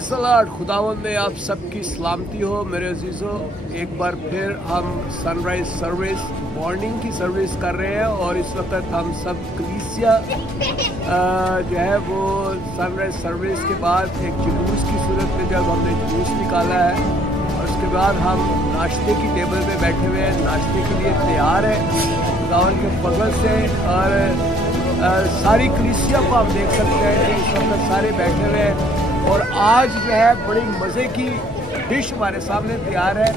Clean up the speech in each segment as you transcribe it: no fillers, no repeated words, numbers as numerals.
Praise the Lord. खुदावंद में आप सबकी सलामती हो मेरे अजीज़ों। एक बार फिर हम सनराइज सर्विस मॉर्निंग की सर्विस कर रहे हैं और इस वक्त हम सब कलीसिया जो है वो सनराइज सर्विस के बाद एक जुलूस की सूरत में जब हमने जुलूस निकाला है और उसके बाद हम नाश्ते की टेबल पे बैठे हुए हैं, नाश्ते के लिए तैयार है खुदावंद के फजल से। और सारी कलीसिया को आप देख सकते हैं कि इस वक्त सारे बैठे हुए हैं और आज जो है बड़ी मज़े की डिश हमारे सामने तैयार है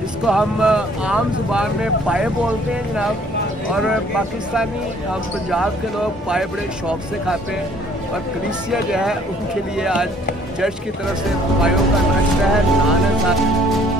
जिसको हम आम ज़ुबान में पाए बोलते हैं जनाब, और पाकिस्तानी हम पंजाब के लोग पाए बड़े शौक़ से खाते हैं। और कलीसिया जो है उनके लिए आज चर्च की तरफ से पायों का नाश्ता है, नान है साथ।